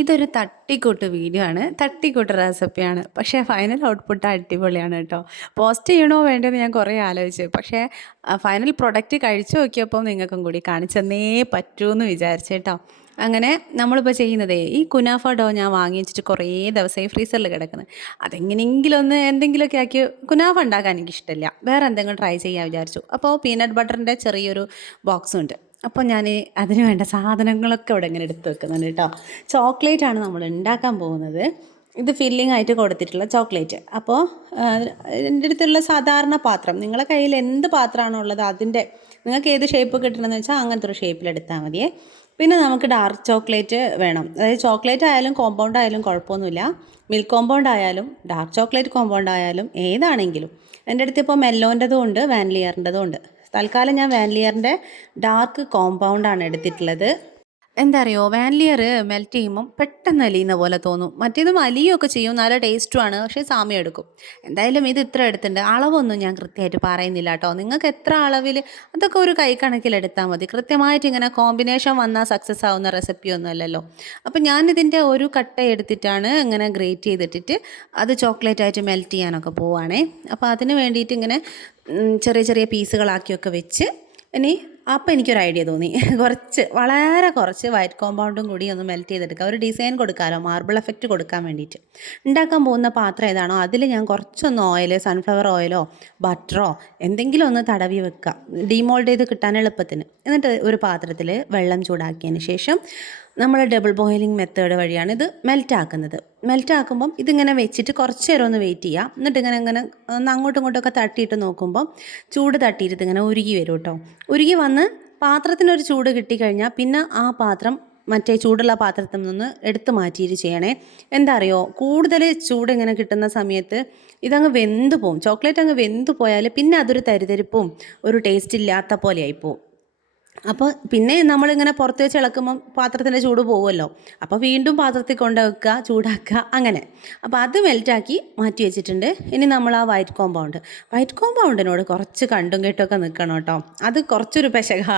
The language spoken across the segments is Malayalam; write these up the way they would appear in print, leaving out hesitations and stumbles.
ഇതൊരു തട്ടിക്കൂട്ട് വീഡിയോ ആണ്. തട്ടിക്കൂട്ട് റെസിപ്പിയാണ്. പക്ഷേ ഫൈനൽ ഔട്ട്പുട്ട് അടിപൊളിയാണ് കേട്ടോ. പോസ്റ്റ് ചെയ്യണോ വേണ്ടയോന്ന് ഞാൻ കുറേ ആലോചിച്ചു. പക്ഷേ ഫൈനൽ പ്രൊഡക്റ്റ് കഴിച്ചു നോക്കിയപ്പോൾ നിങ്ങൾക്കും കൂടി കാണിച്ചെന്നേ പറ്റൂന്ന് വിചാരിച്ചു കേട്ടോ. അങ്ങനെ നമ്മളിപ്പോൾ ചെയ്യുന്നതേ ഈ കുനാഫ ഡോ ഞാൻ വാങ്ങി വെച്ചിട്ട് കുറേ ദിവസമായി ഫ്രീസറിൽ കിടക്കുന്നത്. അതെങ്ങനെയെങ്കിലും ഒന്ന് എന്തെങ്കിലുമൊക്കെ ആക്കി കുനാഫ ഉണ്ടാക്കാൻ എനിക്കിഷ്ടമില്ല. വേറെ എന്തെങ്കിലും ട്രൈ ചെയ്യാൻ വിചാരിച്ചു. അപ്പോൾ പീനട്ട് ബട്ടറിൻ്റെ ചെറിയൊരു ബോക്സും ഉണ്ട്. അപ്പോൾ ഞാൻ അതിന് വേണ്ട സാധനങ്ങളൊക്കെ ഇവിടെ ഇങ്ങനെ എടുത്ത് വെക്കുന്നുണ്ട് കേട്ടോ. ചോക്ലേറ്റ് ആണ് നമ്മൾ ഉണ്ടാക്കാൻ പോകുന്നത്. ഇത് ഫില്ലിംഗ് ആയിട്ട് കൊടുത്തിട്ടുള്ള ചോക്ലേറ്റ്. അപ്പോൾ എൻ്റെ അടുത്തുള്ള സാധാരണ പാത്രം, നിങ്ങളെ കയ്യിൽ എന്ത് പാത്രമാണോ ഉള്ളത് അതിൻ്റെ, നിങ്ങൾക്ക് ഏത് ഷേപ്പ് കിട്ടണമെന്ന് വെച്ചാൽ അങ്ങനത്തെ ഒരു ഷേപ്പിലെടുത്താൽ മതിയേ. പിന്നെ നമുക്ക് ഡാർക്ക് ചോക്ലേറ്റ് വേണം. അതായത് ചോക്ലേറ്റ് ആയാലും കോമ്പൗണ്ട് ആയാലും കുഴപ്പമൊന്നുമില്ല. മിൽക്ക് കോമ്പൗണ്ട് ആയാലും ഡാർക്ക് ചോക്ലേറ്റ് കോമ്പൗണ്ട് ആയാലും ഏതാണെങ്കിലും. എൻ്റെ അടുത്ത് ഇപ്പോൾ മെല്ലോൻ്റെതും ഉണ്ട് വാനിലിയറിൻ്റെതും ഉണ്ട്. തൽക്കാലം ഞാൻ വാനിലിയറിൻ്റെ ഡാർക്ക് കോമ്പൗണ്ടാണ് എടുത്തിട്ടുള്ളത്. എന്താ അറിയോ, വാനിലിയർ മെൽറ്റ് ചെയ്യുമ്പം പെട്ടെന്ന് അലിയുന്ന പോലെ തോന്നും. മറ്റേതും അലിയൊക്കെ ചെയ്യും, നല്ല ടേസ്റ്റുമാണ്, പക്ഷേ സമയം എടുക്കും. എന്തായാലും ഇത് ഇത്ര എടുത്തിട്ടുണ്ട്. അളവൊന്നും ഞാൻ കൃത്യമായിട്ട് പറയുന്നില്ല കേട്ടോ. നിങ്ങൾക്ക് എത്ര അളവിൽ അതൊക്കെ ഒരു കൈ കണക്കിലെടുത്താൽ മതി. കൃത്യമായിട്ട് ഇങ്ങനെ കോമ്പിനേഷൻ വന്നാൽ സക്സസ് ആവുന്ന റെസിപ്പിയൊന്നും അല്ലല്ലോ. അപ്പം ഞാനിതിൻ്റെ ഒരു കട്ട എടുത്തിട്ടാണ് ഇങ്ങനെ ഗ്രേറ്റ് ചെയ്തിട്ടിട്ട് അത് ചോക്ലേറ്റ് ആയിട്ട് മെൽറ്റ് ചെയ്യാനൊക്കെ പോവുകയാണേ. അപ്പോൾ അതിന് വേണ്ടിയിട്ട് ഇങ്ങനെ ചെറിയ ചെറിയ പീസുകളാക്കിയൊക്കെ വെച്ച് ഇനി അപ്പോൾ എനിക്കൊരു ഐഡിയ തോന്നി. വളരെ കുറച്ച് വൈറ്റ് കോമ്പൗണ്ടും കൂടി ഒന്ന് മെൽറ്റ് ചെയ്തെടുക്കുക. ഒരു ഡിസൈൻ കൊടുക്കാമല്ലോ, മാർബിൾ എഫക്റ്റ് കൊടുക്കാൻ വേണ്ടിയിട്ട്. ഉണ്ടാക്കാൻ പോകുന്ന പാത്രം ഏതാണോ അതിൽ ഞാൻ കുറച്ചൊന്ന് ഓയിൽ, സൺഫ്ലവർ ഓയിലോ ബട്ടറോ എന്തെങ്കിലും ഒന്ന് തടവി വെക്കുക, ഡീമോൾഡ് ചെയ്ത് കിട്ടാൻ എളുപ്പത്തിന്. എന്നിട്ട് ഒരു പാത്രത്തിൽ വെള്ളം ചൂടാക്കിയതിന് ശേഷം നമ്മൾ ഡബിൾ ബോയിലിംഗ് മെത്തേഡ് വഴിയാണ് ഇത് മെൽറ്റാക്കുന്നത്. മെൽറ്റാക്കുമ്പം ഇതിങ്ങനെ വെച്ചിട്ട് കുറച്ച് നേരം ഒന്ന് വെയിറ്റ് ചെയ്യുക. എന്നിട്ട് ഇങ്ങനെ ഒന്ന് അങ്ങോട്ടും ഇങ്ങോട്ടൊക്കെ തട്ടിയിട്ട് നോക്കുമ്പം ചൂട് തട്ടിയിട്ട് ഇങ്ങനെ ഉരുകി വരും കേട്ടോ. ഉരുകി വന്ന് പാത്രത്തിനൊരു ചൂട് കിട്ടിക്കഴിഞ്ഞാൽ പിന്നെ ആ പാത്രം മറ്റേ ചൂടുള്ള പാത്രത്തിൽ നിന്ന് എടുത്ത് മാറ്റിയിട്ട് ചെയ്യണേ. എന്താ അറിയോ, കൂടുതൽ ചൂട് ഇങ്ങനെ കിട്ടുന്ന സമയത്ത് ഇതങ്ങ് വെന്ത് പോവും. ചോക്ലേറ്റ് അങ്ങ് വെന്ത് പോയാൽ പിന്നെ അതൊരു തരിതരിപ്പും ഒരു ടേസ്റ്റ് ഇല്ലാത്ത പോലെ ആയിപ്പോവും. അപ്പോൾ പിന്നെ നമ്മളിങ്ങനെ പുറത്ത് വെച്ച് ഇളക്കുമ്പം പാത്രത്തിൻ്റെ ചൂട് പോകുമല്ലോ. അപ്പോൾ വീണ്ടും പാത്രത്തിൽ കൊണ്ട് വെക്കുക, ചൂടാക്കുക, അങ്ങനെ. അപ്പോൾ അത് മെൽറ്റാക്കി മാറ്റി വെച്ചിട്ടുണ്ട്. ഇനി നമ്മൾ ആ വൈറ്റ് കോമ്പൗണ്ടിനോട് കുറച്ച് കണ്ടും കേട്ടൊക്കെ നിൽക്കണം കേട്ടോ. അത് കുറച്ചൊരു പെശക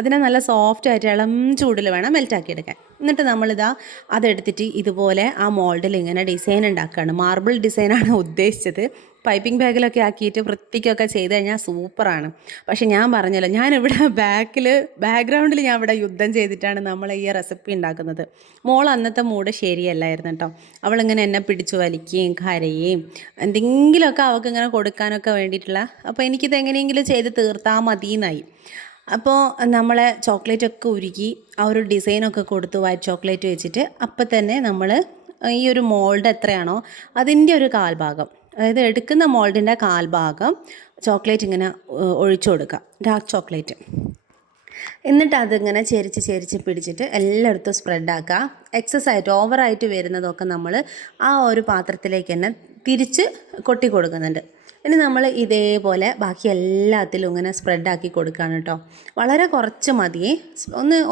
അതിനെ നല്ല സോഫ്റ്റായിട്ട് ഇളം ചൂടിൽ വേണം മെൽറ്റാക്കി എടുക്കാൻ. എന്നിട്ട് നമ്മളിതാ അതെടുത്തിട്ട് ഇതുപോലെ ആ മോൾഡിൽ ഇങ്ങനെ ഡിസൈൻ ഉണ്ടാക്കുകയാണ്. മാർബിൾ ഡിസൈനാണ് ഉദ്ദേശിച്ചത്. പൈപ്പിംഗ് ബാഗിലൊക്കെ ആക്കിയിട്ട് വൃത്തിക്കൊക്കെ ചെയ്ത് കഴിഞ്ഞാൽ സൂപ്പറാണ്. പക്ഷെ ഞാൻ പറഞ്ഞല്ലോ, ഞാനിവിടെ ബാക്ക്ഗ്രൗണ്ടിൽ ഞാൻ ഇവിടെ യുദ്ധം ചെയ്തിട്ടാണ് നമ്മൾ ഈ റെസിപ്പി ഉണ്ടാക്കുന്നത്. മോൾ അന്നത്തെ മൂഡ് ശരിയല്ലായിരുന്നു കേട്ടോ. അവളിങ്ങനെ എന്നെ പിടിച്ചു വലിക്കുകയും കരയുകയും എന്തെങ്കിലുമൊക്കെ അവൾക്ക് ഇങ്ങനെ കൊടുക്കാനൊക്കെ വേണ്ടിയിട്ടുള്ള, അപ്പോൾ എനിക്കിത് എങ്ങനെയെങ്കിലും ചെയ്ത് തീർത്താൽ മതിയെന്നായി. അപ്പോൾ നമ്മളെ ചോക്ലേറ്റൊക്കെ ഉരുക്കി ആ ഒരു ഡിസൈനൊക്കെ കൊടുത്തു വൈറ്റ് ചോക്ലേറ്റ് വെച്ചിട്ട്. അപ്പം തന്നെ നമ്മൾ ഈ ഒരു മോൾഡ് എത്രയാണോ അതിൻ്റെ ഒരു കാൽഭാഗം, അതായത് എടുക്കുന്ന മോൾഡിൻ്റെ കാൽഭാഗം ചോക്ലേറ്റ് ഇങ്ങനെ ഒഴിച്ചു കൊടുക്കുക, ഡാർക്ക് ചോക്ലേറ്റ്. എന്നിട്ട് അതിങ്ങനെ ചെരിച്ച് പിടിച്ചിട്ട് എല്ലായിടത്തും സ്പ്രെഡാക്കുക. എക്സസ് ഓവറായിട്ട് വരുന്നതൊക്കെ നമ്മൾ ആ ഒരു പാത്രത്തിലേക്ക് തന്നെ തിരിച്ച് കൊട്ടി കൊടുക്കുന്നുണ്ട്. ഇനി നമ്മൾ ഇതേപോലെ ബാക്കി എല്ലാത്തിലും ഇങ്ങനെ സ്പ്രെഡാക്കി കൊടുക്കുകയാണ് കേട്ടോ. വളരെ കുറച്ച് മതിയേ,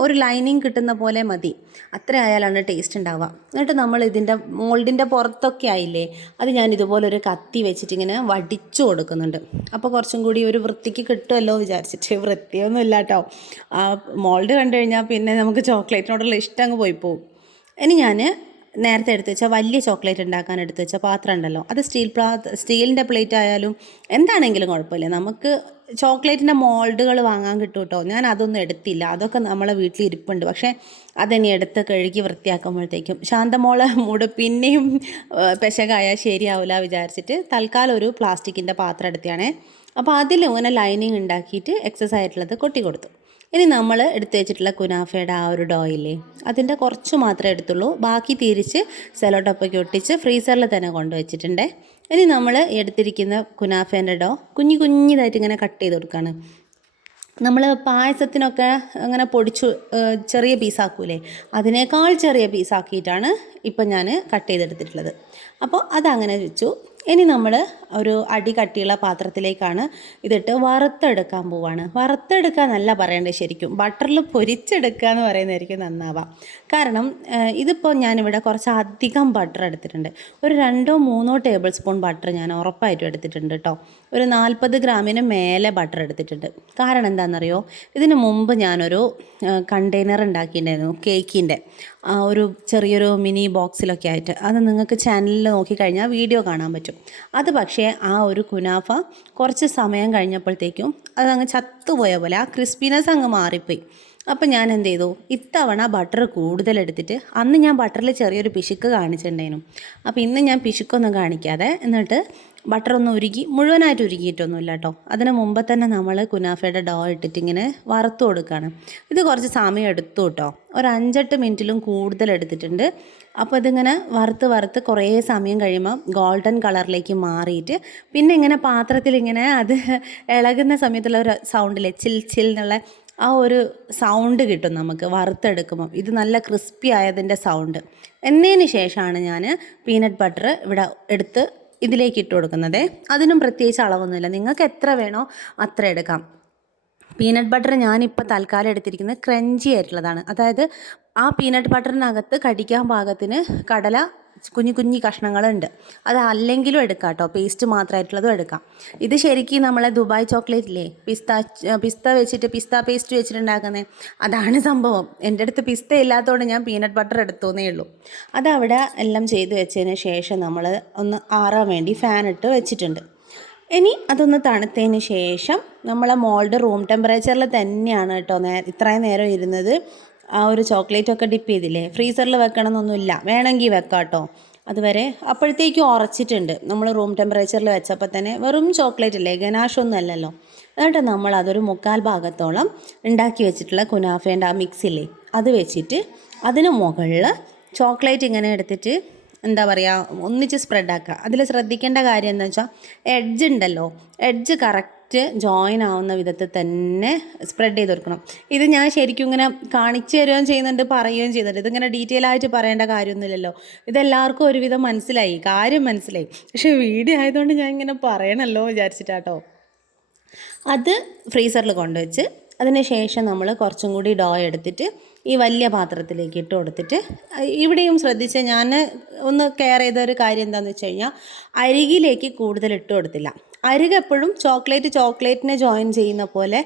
ഒരു ലൈനിങ് കിട്ടുന്ന പോലെ മതി. അത്ര ആയാലാണ് ടേസ്റ്റ് ഉണ്ടാവുക. എന്നിട്ട് നമ്മൾ ഇതിൻ്റെ മോൾഡിൻ്റെ പുറത്തൊക്കെ ആയില്ലേ, അത് ഞാൻ ഇതുപോലെ ഒരു കത്തി വെച്ചിട്ട് ഇങ്ങനെ വടിച്ചു കൊടുക്കുന്നുണ്ട്. അപ്പോൾ കുറച്ചും കൂടി ഒരു വൃത്തിക്ക് കിട്ടുമല്ലോ വിചാരിച്ചിട്ട്. വൃത്തിയൊന്നും ഇല്ല കേട്ടോ. ആ മോൾഡ് കണ്ടു കഴിഞ്ഞാൽ പിന്നെ നമുക്ക് ചോക്ലേറ്റിനോടുള്ള ഇഷ്ടം അങ്ങ് പോയി പോവും. ഇനി ഞാൻ നേരത്തെ എടുത്ത് വെച്ചാൽ വലിയ ചോക്ലേറ്റ് ഉണ്ടാക്കാൻ എടുത്ത് വെച്ച പാത്രം ഉണ്ടല്ലോ, അത് സ്റ്റീലിൻ്റെ പ്ലേറ്റ് ആയാലും എന്താണെങ്കിലും കുഴപ്പമില്ല. നമുക്ക് ചോക്ലേറ്റിൻ്റെ മോൾഡുകൾ വാങ്ങാൻ കിട്ടും കേട്ടോ. ഞാൻ അതൊന്നും എടുത്തില്ല, അതൊക്കെ നമ്മളെ വീട്ടിൽ ഇരിപ്പുണ്ട്. പക്ഷേ അതിനി എടുത്ത് കഴുകി വൃത്തിയാക്കുമ്പോഴത്തേക്കും ശാന്തമോളെ മൂട് പിന്നെയും പെശകായാൽ ശരിയാവില്ല വിചാരിച്ചിട്ട് തൽക്കാലം ഒരു പ്ലാസ്റ്റിക്കിൻ്റെ പാത്രം എടുത്തതാണേ. അപ്പോൾ അതിൽ ഇങ്ങനെ ലൈനിങ് ഉണ്ടാക്കിയിട്ട് എക്സസ് ആയിട്ടുള്ളത് കൊട്ടി കൊടുത്തു. ഇനി നമ്മൾ എടുത്ത് വെച്ചിട്ടുള്ള കുനാഫയുടെ ആ ഒരു ഡോ ഇല്ലേ, അതിൻ്റെ കുറച്ച് മാത്രമേ എടുത്തുള്ളൂ. ബാക്കി തിരിച്ച് സെലോ ടോപ്പൊക്കെ ഒട്ടിച്ച് ഫ്രീസറിൽ തന്നെ കൊണ്ടുവച്ചിട്ടുണ്ട്. ഇനി നമ്മൾ എടുത്തിരിക്കുന്ന കുനാഫേൻ്റെ ഡോ കുഞ്ഞിതായിട്ട് ഇങ്ങനെ കട്ട് ചെയ്ത് കൊടുക്കുകയാണ്. നമ്മൾ പായസത്തിനൊക്കെ അങ്ങനെ പൊടിച്ചു ചെറിയ പീസാക്കൂലേ, അതിനേക്കാൾ ചെറിയ പീസാക്കിയിട്ടാണ് ഇപ്പം ഞാൻ കട്ട് ചെയ്തെടുത്തിട്ടുള്ളത്. അപ്പോൾ അതങ്ങനെ വെച്ചു. ഇനി നമ്മൾ ഒരു അടി കട്ടിയുള്ള പാത്രത്തിലേക്കാണ് ഇതിട്ട് വറുത്തെടുക്കാൻ പോവാണ്. വറുത്തെടുക്കാന്നല്ല പറയേണ്ടത്, ശരിക്കും ബട്ടറിൽ പൊരിച്ചെടുക്കുക എന്ന് പറയുന്നതായിരിക്കും നന്നാവുക. കാരണം ഇതിപ്പോൾ ഞാനിവിടെ കുറച്ച് അധികം ബട്ടർ എടുത്തിട്ടുണ്ട്. ഒരു 2-3 ടേബിൾ സ്പൂൺ ബട്ടർ ഞാൻ ഉറപ്പായിട്ടും എടുത്തിട്ടുണ്ട് കേട്ടോ. ഒരു 40 ഗ്രാമിന് മേലെ ബട്ടർ എടുത്തിട്ടുണ്ട്. കാരണം എന്താണെന്നറിയോ, ഇതിന് മുമ്പ് ഞാനൊരു കണ്ടെയ്നർ ഉണ്ടാക്കിയിട്ടുണ്ടായിരുന്നു കേക്കിൻ്റെ, ഒരു ചെറിയൊരു മിനി ബോക്സിലൊക്കെ ആയിട്ട്. അത് നിങ്ങൾക്ക് ചാനലിൽ നോക്കിക്കഴിഞ്ഞാൽ വീഡിയോ കാണാൻ പറ്റും. അത് പക്ഷേ ആ ഒരു കുനാഫ കുറച്ച് സമയം കഴിഞ്ഞപ്പോഴത്തേക്കും അതങ്ങ് ചത്തുപോയ പോലെ, ആ ക്രിസ്പിനെസ് അങ്ങ് മാറിപ്പോയി. അപ്പം ഞാൻ എന്ത് ചെയ്തു, ഇത്തവണ ബട്ടർ കൂടുതലെടുത്തിട്ട്, അന്ന് ഞാൻ ബട്ടറിൽ ചെറിയൊരു പിശുക്ക് കാണിച്ചിട്ടുണ്ടായിരുന്നു. അപ്പോൾ ഇന്ന് ഞാൻ പിശുക്കൊന്നും കാണിക്കാതെ എന്നിട്ട് ബട്ടർ ഒന്ന് ഉരുക്കി, മുഴുവനായിട്ട് ഉരുക്കിയിട്ടൊന്നുമില്ല കേട്ടോ. അതിന് മുമ്പ് തന്നെ നമ്മൾ കുനാഫയുടെ ഡോ ഇട്ടിട്ട് ഇങ്ങനെ വറുത്ത് കൊടുക്കുകയാണ്. ഇത് കുറച്ച് സമയം എടുത്തു കേട്ടോ, ഒരു 5-8 മിനിറ്റിലും കൂടുതൽ എടുത്തിട്ടുണ്ട്. അപ്പോൾ ഇതിങ്ങനെ വറുത്ത് കുറേ സമയം കഴിയുമ്പോൾ ഗോൾഡൻ കളറിലേക്ക് മാറിയിട്ട് പിന്നെ ഇങ്ങനെ പാത്രത്തിൽ ഇങ്ങനെ അത് ഇളകുന്ന സമയത്തുള്ള ഒരു സൗണ്ടില്ലേ, ചിൽ ചിൽ എന്നുള്ള ആ ഒരു സൗണ്ട് കിട്ടും നമുക്ക് വറുത്തെടുക്കുമ്പം. ഇത് നല്ല ക്രിസ്പി ആയതിൻ്റെ സൗണ്ട്. എന്നതിന് ശേഷമാണ് ഞാൻ പീനട്ട് ബട്ടർ ഇവിടെ എടുത്ത് ഇതിലേക്ക് ഇട്ട് കൊടുക്കുന്നത്. അതിനും പ്രത്യേകിച്ച് അളവൊന്നുമില്ല, നിങ്ങൾക്ക് എത്ര വേണോ അത്ര എടുക്കാം. പീനട്ട് ബട്ടർ ഞാനിപ്പോൾ തൽക്കാലം എടുത്തിരിക്കുന്നത് ക്രഞ്ചി ആയിട്ടുള്ളതാണ്. അതായത് ആ പീനട്ട് ബട്ടറിനകത്ത് കടിക്കാൻ പാകത്തിന് കടല കുഞ്ഞു കഷ്ണങ്ങളുണ്ട്. അത് അല്ലെങ്കിലും എടുക്കാം കേട്ടോ, പേസ്റ്റ് മാത്രമായിട്ടുള്ളതും എടുക്കാം. ഇത് ശരിക്കും നമ്മളെ ദുബായ് ചോക്ലേറ്റ് ഇല്ലേ, പിസ്ത പേസ്റ്റ് വെച്ചിട്ടുണ്ടാക്കുന്നത്, അതാണ് സംഭവം. എൻ്റെ അടുത്ത് പിസ്ത ഇല്ലാത്തതുകൊണ്ട് ഞാൻ പീനട്ട് ബട്ടർ എടുത്തോന്നേ ഉള്ളൂ. അതവിടെ എല്ലാം ചെയ്ത് വെച്ചതിന് ശേഷം നമ്മൾ ഒന്ന് ആറാൻ വേണ്ടി ഫാൻ ഇട്ട് വെച്ചിട്ടുണ്ട്. ഇനി അതൊന്ന് തണുത്തതിന് ശേഷം നമ്മളെ മോൾഡ് റൂം ടെമ്പറേച്ചറിൽ തന്നെയാണ് കേട്ടോ ഇത്രയും നേരം ഇരുന്നത്. ആ ഒരു ചോക്ലേറ്റൊക്കെ ഡിപ്പ് ചെയ്തില്ലേ, ഫ്രീസറിൽ വെക്കണമെന്നൊന്നുമില്ല, വേണമെങ്കിൽ വെക്കാം കേട്ടോ. അതുവരെ അപ്പോഴത്തേക്കും ഉറച്ചിട്ടുണ്ട്. നമ്മൾ റൂം ടെമ്പറേച്ചറിൽ വെച്ചപ്പോൾ തന്നെ വെറും ചോക്ലേറ്റ് അല്ലേ, ഗനാഷൊന്നും അല്ലല്ലോ. എന്നിട്ട് നമ്മൾ അതൊരു 1/4 ഭാഗത്തോളം ഉണ്ടാക്കി വെച്ചിട്ടുള്ള കുനാഫേൻ്റെ ആ മിക്സില്ലേ അത് വെച്ചിട്ട് അതിന് മുകളിൽ ചോക്ലേറ്റ് ഇങ്ങനെ എടുത്തിട്ട് എന്താ പറയുക, ഒന്നിച്ച് സ്പ്രെഡാക്കുക. അതിൽ ശ്രദ്ധിക്കേണ്ട കാര്യം എന്താ വെച്ചാൽ എഡ്ജ് ഉണ്ടല്ലോ, എഡ്ജ് കറക്റ്റ് ജോയിൻ ആവുന്ന വിധത്തിൽ തന്നെ സ്പ്രെഡ് ചെയ്ത് കൊടുക്കണം. ഇത് ഞാൻ ശരിക്കും ഇങ്ങനെ കാണിച്ചു തരുകയും ചെയ്യുന്നുണ്ട്, പറയുകയും ചെയ്യുന്നുണ്ട്. ഇതിങ്ങനെ ഡീറ്റെയിൽ ആയിട്ട് പറയേണ്ട കാര്യമൊന്നുമില്ലല്ലോ, ഇതെല്ലാവർക്കും ഒരുവിധം മനസ്സിലായി, കാര്യം മനസ്സിലായി. പക്ഷേ വീഡിയോ ആയതുകൊണ്ട് ഞാൻ ഇങ്ങനെ പറയണമല്ലോ വിചാരിച്ചിട്ടാട്ടോ. അത് ഫ്രീസറിൽ കൊണ്ടുവച്ച് അതിന് ശേഷം നമ്മൾ കുറച്ചും കൂടി ഡോ എടുത്തിട്ട് ഈ വലിയ പാത്രത്തിലേക്ക് ഇട്ട് കൊടുത്തിട്ട്, ഇവിടെയും ശ്രദ്ധിച്ച് ഞാൻ ഒന്ന് കെയർ ചെയ്തൊരു കാര്യം എന്താണെന്ന് വെച്ച് കഴിഞ്ഞാൽ അരികിലേക്ക് കൂടുതൽ ഇട്ട് കൊടുത്തില്ല. അരികെപ്പോഴും ചോക്ലേറ്റിനെ ജോയിൻ ചെയ്യുന്ന പോലെ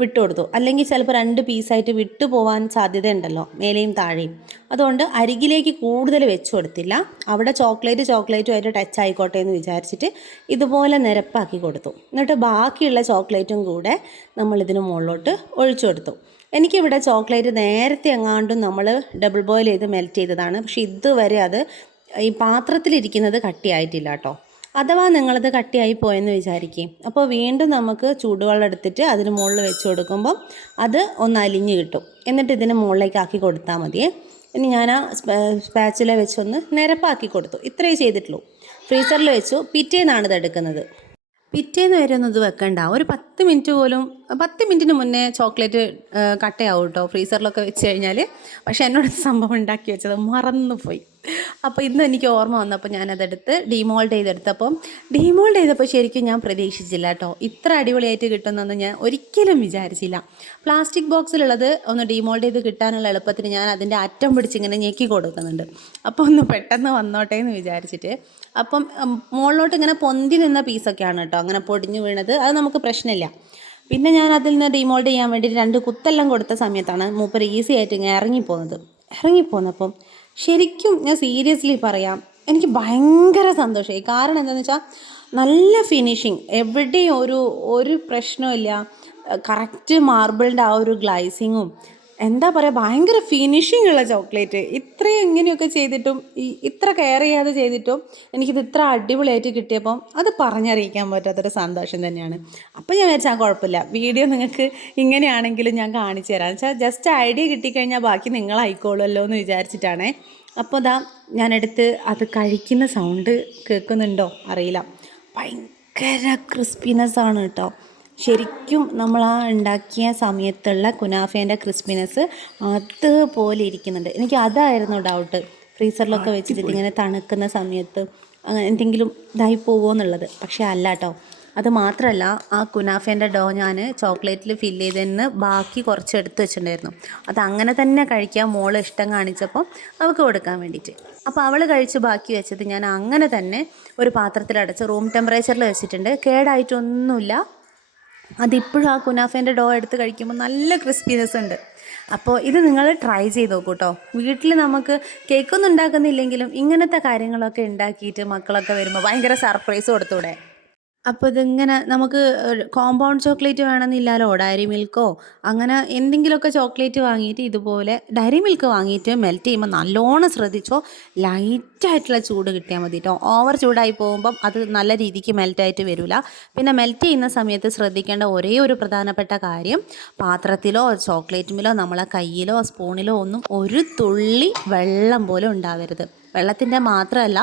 വിട്ടു കൊടുത്തു, അല്ലെങ്കിൽ ചിലപ്പോൾ 2 പീസായിട്ട് വിട്ടു പോകാൻ സാധ്യതയുണ്ടല്ലോ മേലെയും താഴെയും. അതുകൊണ്ട് അരികിലേക്ക് കൂടുതൽ വെച്ച് കൊടുത്തില്ല. അവിടെ ചോക്ലേറ്റുമായിട്ട് ടച്ച് ആയിക്കോട്ടെ എന്ന് വിചാരിച്ചിട്ട് ഇതുപോലെ നിരപ്പാക്കി കൊടുത്തു. എന്നിട്ട് ബാക്കിയുള്ള ചോക്ലേറ്റും കൂടെ നമ്മളിതിന് മുകളിലോട്ട് ഒഴിച്ചു കൊടുത്തു. എനിക്കിവിടെ ചോക്ലേറ്റ് നേരത്തെ എങ്ങാണ്ടും നമ്മൾ ഡബിൾ ബോയിൽ ചെയ്ത് മെൽറ്റ് ചെയ്തതാണ്. പക്ഷേ ഇതുവരെ അത് ഈ പാത്രത്തിലിരിക്കുന്നത് കട്ടിയായിട്ടില്ല കേട്ടോ. അഥവാ നിങ്ങളത് കട്ടിയായി പോയെന്ന് വിചാരിക്കും, അപ്പോൾ വീണ്ടും നമുക്ക് ചൂടുവെള്ളം എടുത്തിട്ട് അതിന് മുകളിൽ വെച്ച് കൊടുക്കുമ്പം അത് ഒന്ന് അലിഞ്ഞ് കിട്ടും. എന്നിട്ട് ഇതിന് മുകളിലേക്ക് ആക്കി കൊടുത്താൽ മതിയേ. ഇനി ഞാൻ ആ സ്പാച്ചില വെച്ചൊന്ന് നിരപ്പാക്കി കൊടുത്തു. ഇത്രയേ ചെയ്തിട്ടുള്ളൂ. ഫ്രീസറിൽ വെച്ചു. പിറ്റേന്നാണ് ഇത് എടുക്കുന്നത്. പിറ്റേന്ന് വരെ ഒന്നും ഇത് വെക്കണ്ട, ഒരു 10 മിനിറ്റ് പോലും, 10 മിനിറ്റിന് മുന്നേ ചോക്ലേറ്റ് കട്ടയാവും കേട്ടോ ഫ്രീസറിലൊക്കെ വെച്ച് കഴിഞ്ഞാൽ. പക്ഷേ എന്നോട് സംഭവം ഉണ്ടാക്കി വെച്ചത് മറന്നുപോയി. അപ്പോൾ ഇന്ന് എനിക്ക് ഓർമ്മ വന്നപ്പോൾ ഞാനതെടുത്ത് ഡീമോൾഡ് ചെയ്തപ്പോൾ ശരിക്കും ഞാൻ പ്രതീക്ഷിച്ചില്ല കേട്ടോ, ഇത്ര അടിപൊളിയായിട്ട് കിട്ടുമെന്നൊന്നും ഞാൻ ഒരിക്കലും വിചാരിച്ചില്ല. പ്ലാസ്റ്റിക് ബോക്സിലുള്ളത് ഒന്ന് ഡീമോൾഡ് ചെയ്ത് കിട്ടാനുള്ള എളുപ്പത്തിന് ഞാൻ അതിൻ്റെ അറ്റം പിടിച്ചിങ്ങനെ ഞെക്കി കൊടുക്കുന്നുണ്ട്. അപ്പോൾ ഒന്ന് പെട്ടെന്ന് വന്നോട്ടെ എന്ന് വിചാരിച്ചിട്ട്. അപ്പം മുകളിലോട്ട് ഇങ്ങനെ പൊന്തി നിന്ന പീസൊക്കെയാണ് കേട്ടോ അങ്ങനെ പൊടിഞ്ഞു വീണത്. അത് നമുക്ക് പ്രശ്നമില്ല. പിന്നെ ഞാൻ അതിൽ നിന്ന് ഡീമോൾഡ് ചെയ്യാൻ വേണ്ടിയിട്ട് 2 കുത്തെല്ലാം കൊടുത്ത സമയത്താണ് മൂപ്പര് ഈസി ആയിട്ട് ഇങ്ങനെ ഇറങ്ങിപ്പോന്നപ്പം ശരിക്കും ഞാൻ സീരിയസ്ലി പറയാം, എനിക്ക് ഭയങ്കര സന്തോഷമായി. കാരണം എന്താണെന്ന് വെച്ചാൽ നല്ല ഫിനിഷിങ്, എവിടെയും ഒരു പ്രശ്നമില്ല. കറക്റ്റ് മാർബിളിൻ്റെ ആ ഒരു ഗ്ലൈസിങ്ങും, എന്താ പറയുക, ഭയങ്കര ഫിനിഷിംഗ് ഉള്ള ചോക്ലേറ്റ്. ഇത്രയും ഇങ്ങനെയൊക്കെ ചെയ്തിട്ടും ഇത്ര കെയർ ചെയ്യാതെ ചെയ്തിട്ടും എനിക്കിത് ഇത്ര അടിപൊളിയായിട്ട് കിട്ടിയപ്പം അത് പറഞ്ഞറിയിക്കാൻ പറ്റാത്തൊരു സന്തോഷം തന്നെയാണ്. അപ്പം ഞാൻ വിചാരിച്ചാൽ കുഴപ്പമില്ല, വീഡിയോ നിങ്ങൾക്ക് ഇങ്ങനെയാണെങ്കിലും ഞാൻ കാണിച്ചു തരാം. എന്ന് വെച്ചാൽ ജസ്റ്റ് ഐഡിയ കിട്ടിക്കഴിഞ്ഞാൽ ബാക്കി നിങ്ങളായിക്കോളുമല്ലോ എന്ന് വിചാരിച്ചിട്ടാണേ. അപ്പോൾ ഞാനെടുത്ത് അത് കഴിക്കുന്ന സൗണ്ട് കേൾക്കുന്നുണ്ടോ അറിയില്ല, ഭയങ്കര ക്രിസ്പിനെസ്സാണ് കേട്ടോ. ശരിക്കും നമ്മൾ ആ ഉണ്ടാക്കിയ സമയത്തുള്ള കുനാഫേൻ്റെ ക്രിസ്പിനെസ് അതുപോലെ ഇരിക്കുന്നുണ്ട്. എനിക്ക് അതായിരുന്നു ഡൗട്ട്, ഫ്രീസറിലൊക്കെ വെച്ചിട്ട് ഇങ്ങനെ തണുക്കുന്ന സമയത്ത് എന്തെങ്കിലും ഇതായി പോകുമോ എന്നുള്ളത്. പക്ഷേ അല്ല കേട്ടോ. അത് മാത്രമല്ല, ആ കുനാഫേൻ്റെ ഡോ ഞാൻ ചോക്ലേറ്റിൽ ഫില്ല് ചെയ്തതിന് ബാക്കി കുറച്ച് എടുത്ത് വെച്ചിട്ടുണ്ടായിരുന്നു. അത് അങ്ങനെ തന്നെ കഴിക്കാൻ മോള് ഇഷ്ടം കാണിച്ചപ്പോൾ അവൾക്ക് കൊടുക്കാൻ വേണ്ടിയിട്ട്. അപ്പോൾ അവൾ കഴിച്ച് ബാക്കി വെച്ചത് ഞാൻ അങ്ങനെ തന്നെ ഒരു പാത്രത്തിലടച്ച് റൂം ടെമ്പറേച്ചറിൽ വെച്ചിട്ടുണ്ട്. കേടായിട്ടൊന്നുമില്ല. അതിപ്പോഴും ആ കുനാഫേൻ്റെ ഡോ എടുത്ത് കഴിക്കുമ്പോൾ നല്ല ക്രിസ്പിനെസ് ഉണ്ട്. അപ്പോൾ ഇത് നിങ്ങൾ ട്രൈ ചെയ്ത് നോക്കൂ കേട്ടോ. വീട്ടിൽ നമുക്ക് കേക്കൊന്നും ഉണ്ടാക്കുന്നില്ലെങ്കിലും ഇങ്ങനത്തെ കാര്യങ്ങളൊക്കെ ഉണ്ടാക്കിയിട്ട് മക്കളൊക്കെ വരുമ്പോൾ ഭയങ്കര സർപ്രൈസ് കൊടുത്തൂടെ. അപ്പോൾ ഇതിങ്ങനെ നമുക്ക് കോമ്പൗണ്ട് ചോക്ലേറ്റ് വേണമെന്നില്ലല്ലോ. ഡയറി മിൽക്കോ അങ്ങനെ എന്തെങ്കിലുമൊക്കെ ചോക്ലേറ്റ് വാങ്ങിയിട്ട് ഇതുപോലെ ഡയറി മിൽക്ക് വാങ്ങിയിട്ട് മെൽറ്റ് ചെയ്യുമ്പോൾ നല്ലോണം ശ്രദ്ധിച്ചോ. ലൈറ്റായിട്ടുള്ള ചൂട് കിട്ടിയാൽ മതി കേട്ടോ. ഓവർ ചൂടായി പോകുമ്പം അത് നല്ല രീതിക്ക് മെൽറ്റായിട്ട് വരില്ല. പിന്നെ മെൽറ്റ് ചെയ്യുന്ന സമയത്ത് ശ്രദ്ധിക്കേണ്ട ഒരേ ഒരു പ്രധാനപ്പെട്ട കാര്യം, പാത്രത്തിലോ ചോക്ലേറ്റിലോ നമ്മളെ കയ്യിലോ സ്പൂണിലോ ഒന്നും ഒരു തുള്ളി വെള്ളം പോലും ഉണ്ടാവരുത്. വെള്ളത്തിൻ്റെ മാത്രമല്ല,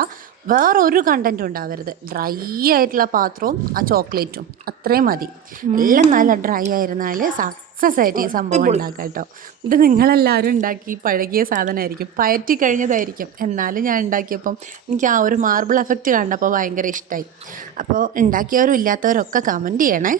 വേറൊരു കണ്ടൻറ്റും ഉണ്ടാവരുത്. ഡ്രൈ ആയിട്ടുള്ള പാത്രവും ആ ചോക്ലേറ്റും അത്രയും മതി. എല്ലാം നല്ല ഡ്രൈ ആയിരുന്നാൽ സക്സസ് ആയിട്ട് ഈ സംഭവം ഉണ്ടാക്കാം കേട്ടോ. ഇത് നിങ്ങളെല്ലാവരും ഉണ്ടാക്കി പഴകിയ സാധനമായിരിക്കും, പയറ്റി കഴിഞ്ഞതായിരിക്കും. എന്നാലും ഞാൻ ഉണ്ടാക്കിയപ്പം എനിക്ക് ആ ഒരു മാർബിൾ എഫക്റ്റ് കണ്ടപ്പോൾ ഭയങ്കര ഇഷ്ടമായി. അപ്പോൾ ഉണ്ടാക്കിയവരും ഇല്ലാത്തവരൊക്കെ കമൻറ്റ് ചെയ്യണേ.